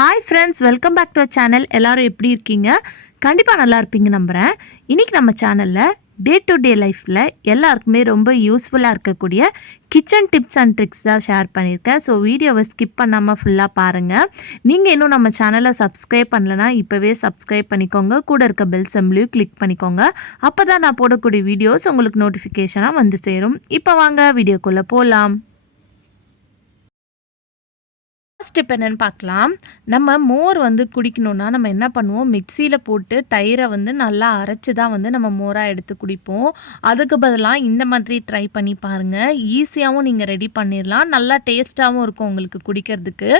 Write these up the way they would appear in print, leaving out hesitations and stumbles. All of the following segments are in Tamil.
Hi friends, welcome back to channel. எல்லோரும் எப்படி இருக்கீங்க? கண்டிப்பாக நல்லா இருப்பீங்க நம்புகிறேன். இன்றைக்கி நம்ம சேனலில் டே டு டே லைஃப்பில் எல்லாருக்குமே ரொம்ப யூஸ்ஃபுல்லாக இருக்கக்கூடிய கிச்சன் டிப்ஸ் அண்ட் ட்ரிக்ஸ் தான் ஷேர் பண்ணியிருக்கேன். ஸோ வீடியோவை ஸ்கிப் பண்ணாமல் ஃபுல்லாக பாருங்கள். நீங்கள் இன்னும் நம்ம சேனலை சப்ஸ்கிரைப் பண்ணலைன்னா இப்போவே சப்ஸ்கிரைப் பண்ணிக்கோங்க. கூட இருக்க பெல் சிம்பலையும் கிளிக் பண்ணிக்கோங்க. அப்போ தான் நான் போடக்கூடிய வீடியோஸ் உங்களுக்கு நோட்டிஃபிகேஷனாக வந்து சேரும். இப்போ வாங்க வீடியோக்குள்ளே போகலாம். ஃபர்ஸ்ட் டிப் என்னென்னு பார்க்கலாம். நம்ம மோர் குடிக்கணுன்னா நம்ம என்ன பண்ணுவோம், மிக்சியில் போட்டு தயிரை நல்லா அரைச்சி தான் நம்ம மோராக எடுத்து குடிப்போம். அதுக்கு பதிலாக இந்த மாதிரி ட்ரை பண்ணி பாருங்கள். ஈஸியாகவும் நீங்கள் ரெடி பண்ணிடலாம், நல்லா டேஸ்ட்டாகவும் இருக்கும் உங்களுக்கு குடிக்கிறதுக்கு.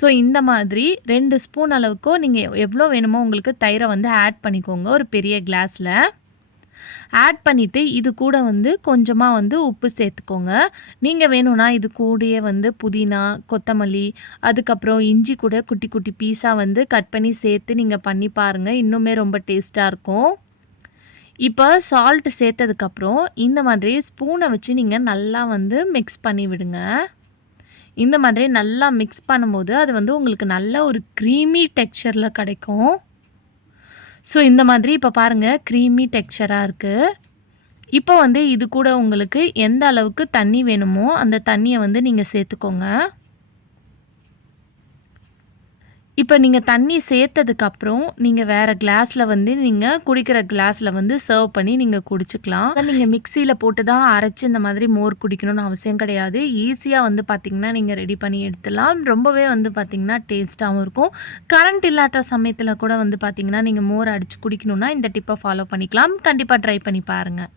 ஸோ இந்த மாதிரி 2 ஸ்பூன் அளவுக்கோ நீங்கள் எவ்வளோ வேணுமோ உங்களுக்கு தயிரை ஆட் பண்ணிக்கோங்க ஒரு பெரிய கிளாஸில். ஆட் பண்ணிவிட்டு இது கூட கொஞ்சமாக உப்பு சேர்த்துக்கோங்க. நீங்கள் வேணும்னா இது கூடயே புதினா, கொத்தமல்லி, அதுக்கப்புறம் இஞ்சி கூட குட்டி குட்டி பீஸாக கட் பண்ணி சேர்த்து நீங்கள் பண்ணி பாருங்கள். இன்னுமே ரொம்ப டேஸ்ட்டாக இருக்கும். இப்போ சால்ட் சேர்த்ததுக்கப்புறம் இந்த மாதிரி ஸ்பூனை வச்சு நீங்கள் நல்லா மிக்ஸ் பண்ணி விடுங்க. இந்த மாதிரி நல்லா மிக்ஸ் பண்ணும்போது அது உங்களுக்கு நல்ல ஒரு க்ரீமி டெக்ஸ்சரில் கிடைக்கும். ஸோ இந்த மாதிரி இப்போ பாருங்கள், க்ரீமி டெக்ஸ்சராக இருக்குது. இப்போ இது கூட உங்களுக்கு எந்த அளவுக்கு தண்ணி வேணுமோ அந்த தண்ணியை நீங்கள் சேர்த்துக்கோங்க. இப்போ நீங்கள் தண்ணி சேர்த்ததுக்கப்புறம் நீங்கள் வேறு கிளாஸில் நீங்கள் குடிக்கிற கிளாஸில் சர்வ் பண்ணி நீங்கள் குடிச்சிக்கலாம். நீங்கள் மிக்சியில் போட்டு தான் அரைச்சி இந்த மாதிரி மோர் குடிக்கணும்னு அவசியம் கிடையாது. ஈஸியாக பார்த்திங்கன்னா நீங்கள் ரெடி பண்ணி எடுத்துடலாம். ரொம்பவே பார்த்திங்கன்னா டேஸ்ட்டாகவும் இருக்கும். கரண்ட் இல்லாத சமயத்தில் கூட பார்த்திங்கன்னா நீங்கள் மோர் அடித்து குடிக்கணுன்னா இந்த டிப்பை ஃபாலோ பண்ணிக்கலாம். கண்டிப்பாக ட்ரை பண்ணி பாருங்கள்.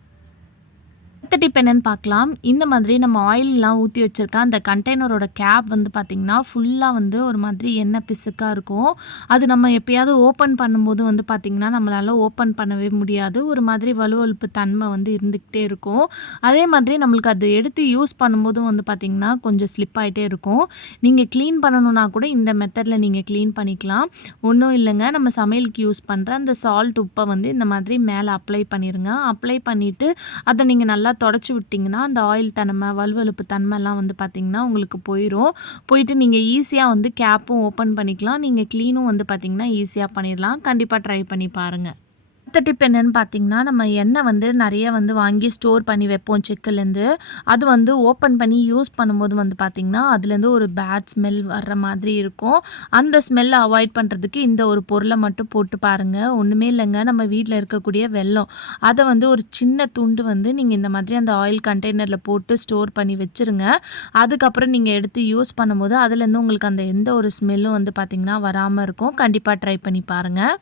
அடுத்த டிப் என்னென்னு பார்க்கலாம். இந்த மாதிரி நம்ம ஆயிலெலாம் ஊற்றி வச்சுருக்க அந்த கண்டெய்னரோட கேப் பார்த்திங்கன்னா ஃபுல்லாக ஒரு மாதிரி எண்ணெய் பிசுக்காக இருக்கும். அது நம்ம எப்போயாவது ஓப்பன் பண்ணும்போது பார்த்திங்கன்னா நம்மளால் ஓப்பன் பண்ணவே முடியாது. ஒரு மாதிரி வலுவழுப்பு தன்மை இருந்துக்கிட்டே இருக்கும். அதே மாதிரி நம்மளுக்கு அது எடுத்து யூஸ் பண்ணும்போதும் பார்த்திங்கன்னா கொஞ்சம் ஸ்லிப் ஆகிட்டே இருக்கும். நீங்கள் க்ளீன் பண்ணணுன்னா கூட இந்த மெத்தடில் நீங்கள் க்ளீன் பண்ணிக்கலாம். ஒன்றும் இல்லைங்க, நம்ம சமையலுக்கு யூஸ் பண்ணுற அந்த சால்ட் உப்பை இந்த மாதிரி மேலே அப்ளை பண்ணிடுங்க. அப்ளை பண்ணிவிட்டு அதை நீங்கள் நல்லா தொடச்சி விட்டிங்கன்னா அந்த ஆயில் தன்மை, வலுவழுப்பு தன்மைலாம் பார்த்திங்கன்னா உங்களுக்கு போயிட்டு நீங்கள் ஈஸியாக கேப்பும் ஓப்பன் பண்ணிக்கலாம். நீங்கள் க்ளீனும் பார்த்திங்கன்னா ஈஸியாக பண்ணிடலாம். கண்டிப்பாக ட்ரை பண்ணி பாருங்கள். அடுத்த டிப் என்னென்னு பார்த்தீங்கன்னா, நம்ம எண்ணெய் நிறைய வாங்கி ஸ்டோர் பண்ணி வைப்போம் செக்குலேருந்து. அது ஓப்பன் பண்ணி யூஸ் பண்ணும்போது பார்த்திங்கன்னா அதுலேருந்து ஒரு பேட் ஸ்மெல் வர்ற மாதிரி இருக்கும். அந்த ஸ்மெல்லை அவாய்ட் பண்ணுறதுக்கு இந்த ஒரு பொருளை மட்டும் போட்டு பாருங்கள். ஒன்றுமே இல்லைங்க, நம்ம வீட்டில் இருக்கக்கூடிய வெல்லம் அதை ஒரு சின்ன துண்டு நீங்கள் இந்த மாதிரி அந்த ஆயில் கண்டெய்னரில் போட்டு ஸ்டோர் பண்ணி வச்சுருங்க. அதுக்கப்புறம் நீங்கள் எடுத்து யூஸ் பண்ணும்போது அதுலேருந்து உங்களுக்கு அந்த எந்த ஒரு ஸ்மெல்லும் பார்த்திங்கன்னா வராமல் இருக்கும். கண்டிப்பாக ட்ரை பண்ணி பாருங்கள்.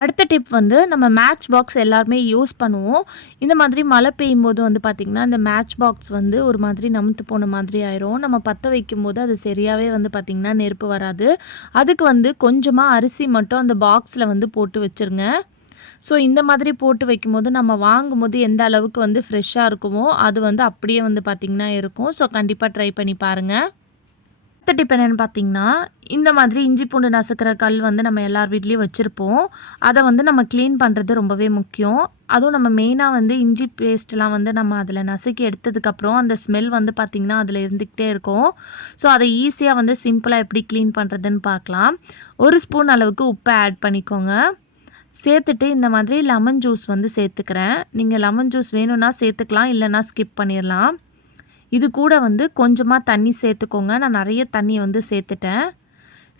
அடுத்த டிப் நம்ம மேட்ச் பாக்ஸ் எல்லாருமே யூஸ் பண்ணுவோம். இந்த மாதிரி மழை பெய்யும் போது பார்த்திங்கன்னா இந்த மேட்ச் பாக்ஸ் ஒரு மாதிரி நமுத்து போன மாதிரி ஆயிரும். நம்ம பற்ற வைக்கும்போது அது சரியாகவே பார்த்திங்கன்னா நெருப்பு வராது. அதுக்கு கொஞ்சமாக அரிசி மட்டும் அந்த பாக்ஸில் போட்டு வச்சுருங்க. ஸோ இந்த மாதிரி போட்டு வைக்கும்போது நம்ம வாங்கும்போது எந்த அளவுக்கு ஃப்ரெஷ்ஷாக இருக்குமோ அது அப்படியே பார்த்திங்கன்னா இருக்கும். ஸோ கண்டிப்பாக ட்ரை பண்ணி பாருங்கள். அடுத்த டிப் என்னென்னு பார்த்தீங்கன்னா, இந்த மாதிரி இஞ்சி பூண்டு நசுக்கிற கல் நம்ம எல்லார் வீட்லேயும் வச்சுருப்போம். அதை நம்ம க்ளீன் பண்ணுறது ரொம்பவே முக்கியம். அதுவும் நம்ம மெயினாக இஞ்சி பேஸ்ட்லாம் நம்ம அதில் நசுக்கி எடுத்ததுக்கப்புறம் அந்த ஸ்மெல் பார்த்திங்கன்னா அதில் இருந்துக்கிட்டே இருக்கும். ஸோ அதை ஈஸியாக சிம்பிளாக எப்படி க்ளீன் பண்ணுறதுன்னு பார்க்கலாம். 1 ஸ்பூன் அளவுக்கு உப்பை ஆட் பண்ணிக்கோங்க. சேர்த்துட்டு இந்த மாதிரி லெமன் ஜூஸ் சேர்த்துக்கிறேன். நீங்கள் லெமன் ஜூஸ் வேணும்னா சேர்த்துக்கலாம், இல்லைன்னா ஸ்கிப் பண்ணிடலாம். இது கூட கொஞ்சமாக தண்ணி சேர்த்துக்கோங்க. நான் நிறைய தண்ணியை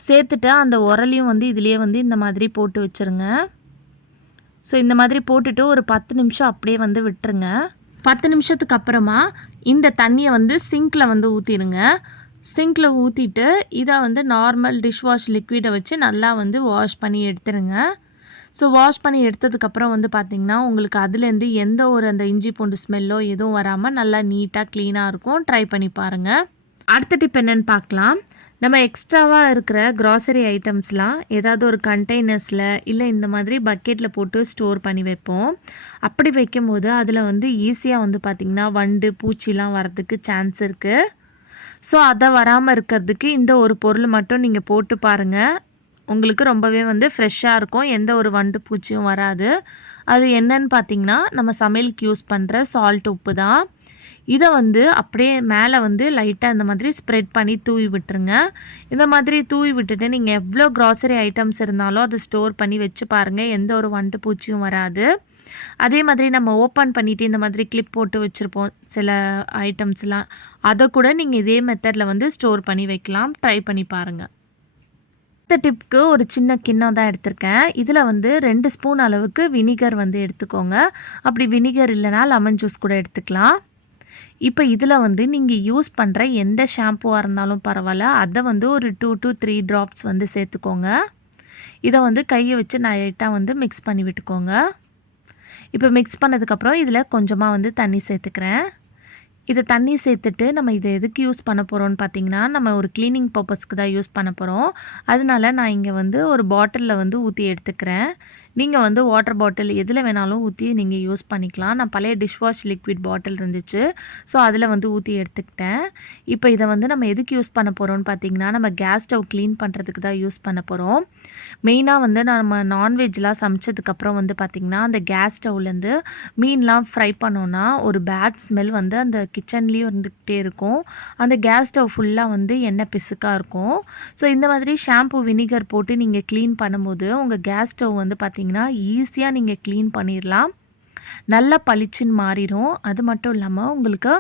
சேர்த்துட்டு அந்த உரலையும் இதிலே இந்த மாதிரி போட்டு வச்சுருங்க. ஸோ இந்த மாதிரி போட்டுட்டு ஒரு 10 நிமிஷம் அப்படியே விட்டுருங்க. 10 நிமிஷத்துக்கு அப்புறமா இந்த தண்ணியை சிங்கில் ஊற்றிடுங்க. சிங்கில் ஊற்றிட்டு இதை நார்மல் டிஷ்வாஷ் லிக்விடை வச்சு நல்லா வாஷ் பண்ணி எடுத்துருங்க. ஸோ வாஷ் பண்ணி எடுத்ததுக்கப்புறம் பார்த்திங்கன்னா உங்களுக்கு அதுலேருந்து எந்த ஒரு அந்த இஞ்சி பூண்டு ஸ்மெல்லோ எதுவும் வராமல் நல்லா நீட்டாக க்ளீனாக இருக்கும். ட்ரை பண்ணி பாருங்கள். அடுத்த டிப் என்னென்னு பார்க்கலாம். நம்ம எக்ஸ்ட்ராவாக இருக்கிற க்ராசரி ஐட்டம்ஸ்லாம் ஏதாவது ஒரு கண்டெய்னர்ஸில் இல்லை இந்த மாதிரி பக்கெட்டில் போட்டு ஸ்டோர் பண்ணி வைப்போம். அப்படி வைக்கும்போது அதில் ஈஸியாக பார்த்திங்கன்னா வண்டு பூச்சிலாம் வரதுக்கு சான்ஸ் இருக்குது. ஸோ அதை வராமல் இருக்கிறதுக்கு இந்த ஒரு பொருள் மட்டும் நீங்கள் போட்டு பாருங்கள். உங்களுக்கு ரொம்பவே ஃப்ரெஷ்ஷாக இருக்கும். எந்த ஒரு வண்டு பூச்சியும் வராது. அது என்னன்னு பார்த்திங்கன்னா நம்ம சமையலுக்கு யூஸ் பண்ணுற சால்ட் உப்பு தான். இதை வந்து அப்படியே மேலே வந்து லைட்டாக இந்த மாதிரி ஸ்ப்ரெட் பண்ணி தூவி விட்டுருங்க. இந்த மாதிரி தூவி விட்டுட்டு நீங்கள் எவ்வளோ க்ராசரி ஐட்டம்ஸ் இருந்தாலும் அதை ஸ்டோர் பண்ணி வச்சு பாருங்கள், எந்த ஒரு வண்டு பூச்சியும் வராது. அதே மாதிரி நம்ம ஓப்பன் பண்ணிவிட்டு இந்த மாதிரி கிளிப் போட்டு வச்சுருப்போம் சில ஐட்டம்ஸ்லாம், அதை கூட நீங்கள் இதே மெத்தடில் வந்து ஸ்டோர் பண்ணி வைக்கலாம். ட்ரை பண்ணி பாருங்கள். இந்த டிப்புக்கு ஒரு சின்ன கிண்ணம் தான் எடுத்திருக்கேன். இதில் வந்து 2 ஸ்பூன் அளவுக்கு வினிகர் வந்து எடுத்துக்கோங்க. அப்படி வினிகர் இல்லைனா லெமன் ஜூஸ் கூட எடுத்துக்கலாம். இப்போ இதில் வந்து நீங்கள் யூஸ் பண்ணுற எந்த ஷாம்புவாக இருந்தாலும் பரவாயில்ல, அதை வந்து ஒரு 2 to 3 ட்ராப்ஸ் வந்து சேர்த்துக்கோங்க. இதை வந்து கையை வச்சு லைட்டாக வந்து மிக்ஸ் பண்ணி விட்டுக்கோங்க. இப்போ மிக்ஸ் பண்ணதுக்கப்புறம் இதில் கொஞ்சமாக வந்து தண்ணி சேர்த்துக்கிறேன். இதை தண்ணி சேர்த்துட்டு நம்ம இதை எதுக்கு யூஸ் பண்ண போகிறோம்னு பார்த்தீங்கன்னா, நம்ம ஒரு க்ளீனிங் பர்பஸ்க்கு தான் யூஸ் பண்ண போகிறோம். அதனால நான் இங்கே வந்து ஒரு பாட்டிலில் வந்து ஊற்றி எடுத்துக்கிறேன். நீங்கள் வந்து வாட்டர் பாட்டில் எதில் வேணாலும் ஊற்றி நீங்கள் யூஸ் பண்ணிக்கலாம். நான் பழைய டிஷ்வாஷ் லிக்விட் பாட்டில் இருந்துச்சு, ஸோ அதில் வந்து ஊற்றி எடுத்துக்கிட்டேன். இப்போ இதை வந்து நம்ம எதுக்கு யூஸ் பண்ண போகிறோம்னு பார்த்தீங்கன்னா, நம்ம கேஸ் ஸ்டவ் க்ளீன் பண்ணுறதுக்கு தான் யூஸ் பண்ண போகிறோம். மெயினாக வந்து நம்ம நான்வெஜ்லாம் சமைச்சதுக்கப்புறம் வந்து பார்த்திங்கன்னா, அந்த கேஸ் ஸ்டவ்லேருந்து மீன்லாம் ஃப்ரை பண்ணோன்னா ஒரு பேட் ஸ்மெல் வந்து அந்த கிச்சன்லேயும் இருந்துக்கிட்டே இருக்கும். அந்த கேஸ் ஸ்டவ் ஃபுல்லாக வந்து எண்ணெய் பிசுக்காக இருக்கும். ஸோ இந்த மாதிரி ஷாம்பு வினிகர் போட்டு நீங்கள் க்ளீன் பண்ணும்போது உங்கள் கேஸ் ஸ்டவ் வந்து பார்த்திங்கன்னா ஈஸியாக நீங்கள் க்ளீன் பண்ணிடலாம். நல்லா பளிச்சுன்னு மாறிடும். அது மட்டும் இல்லாமல் உங்களுக்கு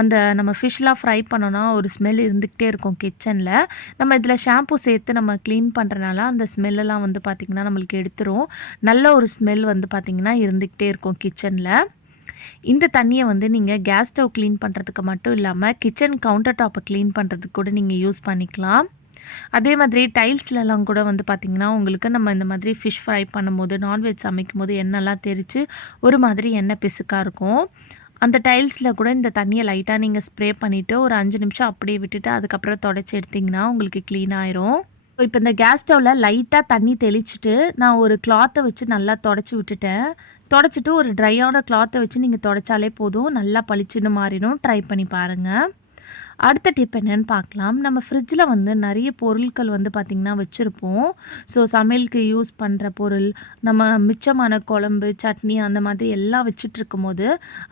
அந்த நம்ம ஃபிஷ்லாம் ஃப்ரை பண்ணோன்னா ஒரு ஸ்மெல் இருந்துக்கிட்டே இருக்கும் கிச்சனில். நம்ம இதில் ஷாம்பு சேர்த்து நம்ம க்ளீன் பண்ணுறனால அந்த ஸ்மெல்லெல்லாம் வந்து பார்த்திங்கன்னா நம்மளுக்கு எடுத்துரும். நல்ல ஒரு ஸ்மெல் வந்து பார்த்திங்கன்னா இருந்துக்கிட்டே இருக்கும் கிச்சனில். இந்த தண்ணியை வந்து நீங்கள் கேஸ் ஸ்டவ் க்ளீன் பண்ணுறதுக்கு மட்டும் இல்லாமல் கிச்சன் கவுண்டர் டாப்பை க்ளீன் பண்ணுறதுக்கு கூட நீங்கள் யூஸ் பண்ணிக்கலாம். அதே மாதிரி டைல்ஸ்லலாம் கூட வந்து பார்த்திங்கன்னா உங்களுக்கு நம்ம இந்த மாதிரி ஃபிஷ் ஃப்ரை பண்ணும்போது நான்வெஜ் சமைக்கும் போது எண்ணெய்லாம் தெரித்து ஒரு மாதிரி எண்ணெய் பிசுக்காக இருக்கும். அந்த டைல்ஸில் கூட இந்த தண்ணியை லைட்டாக நீங்கள் ஸ்ப்ரே பண்ணிவிட்டு ஒரு 5 நிமிஷம் அப்படியே விட்டுட்டு அதுக்கப்புறம் தொடச்சி எடுத்திங்கன்னா உங்களுக்கு க்ளீன் ஆயிரும். இப்போ இந்த கேஸ் ஸ்டவ்வில் லைட்டாக தண்ணி தெளிச்சுட்டு நான் ஒரு கிளாத்தை வச்சு நல்லா தொடச்சி விட்டுட்டேன். தொடச்சிட்டு ஒரு ட்ரையான கிளாத்தை வச்சு நீங்கள் தொடச்சாலே போதும், நல்லா பளிச்சுன்னு மாறிடும். ட்ரை பண்ணி பாருங்கள். அடுத்த டிப் என்னென்னு பார்க்கலாம். நம்ம ஃப்ரிட்ஜில் வந்து நிறைய பொருட்கள் வந்து பார்த்திங்கன்னா வச்சுருப்போம். ஸோ சமையலுக்கு யூஸ் பண்ணுற பொருள், நம்ம மிச்சமான குழம்பு, சட்னி அந்த மாதிரி எல்லாம் வச்சுட்ருக்கும் போது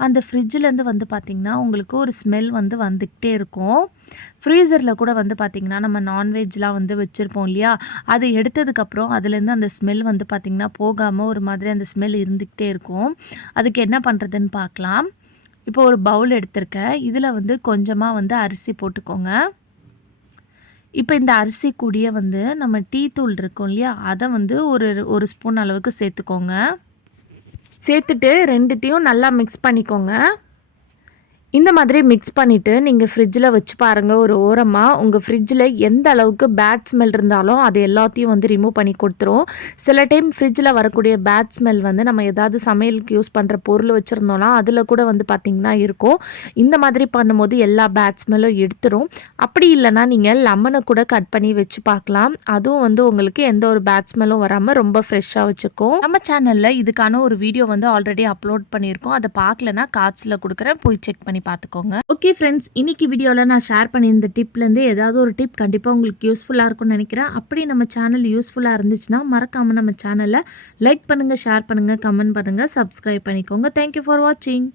அந்த ஃப்ரிட்ஜிலேருந்து வந்து பார்த்திங்கன்னா உங்களுக்கு ஒரு ஸ்மெல் வந்து வந்துக்கிட்டே இருக்கும். ஃப்ரீசரில் கூட வந்து பார்த்திங்கன்னா நம்ம நான்வெஜ்லாம் வந்து வச்சுருப்போம் இல்லையா, அது எடுத்ததுக்கப்புறம் அதுலேருந்து அந்த ஸ்மெல் வந்து பார்த்திங்கன்னா போகாமல் ஒரு மாதிரி அந்த ஸ்மெல் இருந்துக்கிட்டே இருக்கும். அதுக்கு என்ன பண்ணுறதுன்னு பார்க்கலாம். இப்போ ஒரு பவுல் எடுத்திருக்கேன். இதில் வந்து கொஞ்சமாக வந்து அரிசி போட்டுக்கோங்க. இப்போ இந்த அரிசி கூடயே வந்து நம்ம டீ தூள் இருக்கும் இல்லையா, அதை வந்து ஒரு ஸ்பூன் அளவுக்கு சேர்த்துக்கோங்க. சேர்த்துட்டு ரெண்டுத்தையும் நல்லா மிக்ஸ் பண்ணிக்கோங்க. இந்த மாதிரி மிக்ஸ் பண்ணிவிட்டு நீங்கள் ஃப்ரிட்ஜில் வச்சு பாருங்கள். ஒரு ஓரமாக உங்கள் ஃப்ரிட்ஜில் எந்த அளவுக்கு பேட் ஸ்மெல் இருந்தாலும் அது எல்லாத்தையும் வந்து ரிமூவ் பண்ணி கொடுத்துரும். சில டைம் ஃப்ரிட்ஜில் வரக்கூடிய பேட் ஸ்மெல் வந்து நம்ம ஏதாவது சமையலுக்கு யூஸ் பண்ணுற பொருள் வச்சுருந்தோம்னா அதில் கூட வந்து பார்த்திங்கன்னா இருக்கும். இந்த மாதிரி பண்ணும்போது எல்லா பேட் ஸ்மெல்லும் எடுத்துரும். அப்படி இல்லைனா நீங்கள் லெமனை கூட கட் பண்ணி வச்சு பார்க்கலாம். அதுவும் வந்து உங்களுக்கு எந்த ஒரு பேட் ஸ்மெல்லும் வராமல் ரொம்ப ஃப்ரெஷ்ஷாக வச்சுக்கும். நம்ம சேனலில் இதுக்கான ஒரு வீடியோ வந்து ஆல்ரெடி அப்லோட் பண்ணியிருக்கோம். அதை பார்க்கலன்னா கார்ட்ஸில் கொடுக்குறேன், போய் செக் பண்ணி பார்த்துக்கோங்க. ஓகே ஃப்ரெண்ட்ஸ், இன்னைக்கு வீடியோவில் நான் ஷேர் பண்ணியிருந்த டிப்லேருந்து ஏதாவது ஒரு டிப் கண்டிப்பாக உங்களுக்கு யூஸ்ஃபுல்லாக இருக்கும்னு நினைக்கிறேன். அப்படி நம்ம சேனல் யூஸ்ஃபுல்லாக இருந்துச்சுன்னா மறக்காமல் நம்ம சேனலை லைக் பண்ணுங்கள், ஷேர் பண்ணுங்கள், கமெண்ட் பண்ணுங்கள், சப்ஸ்கிரைப் பண்ணிக்கோங்க. தேங்க்யூ ஃபார் வாட்சிங்.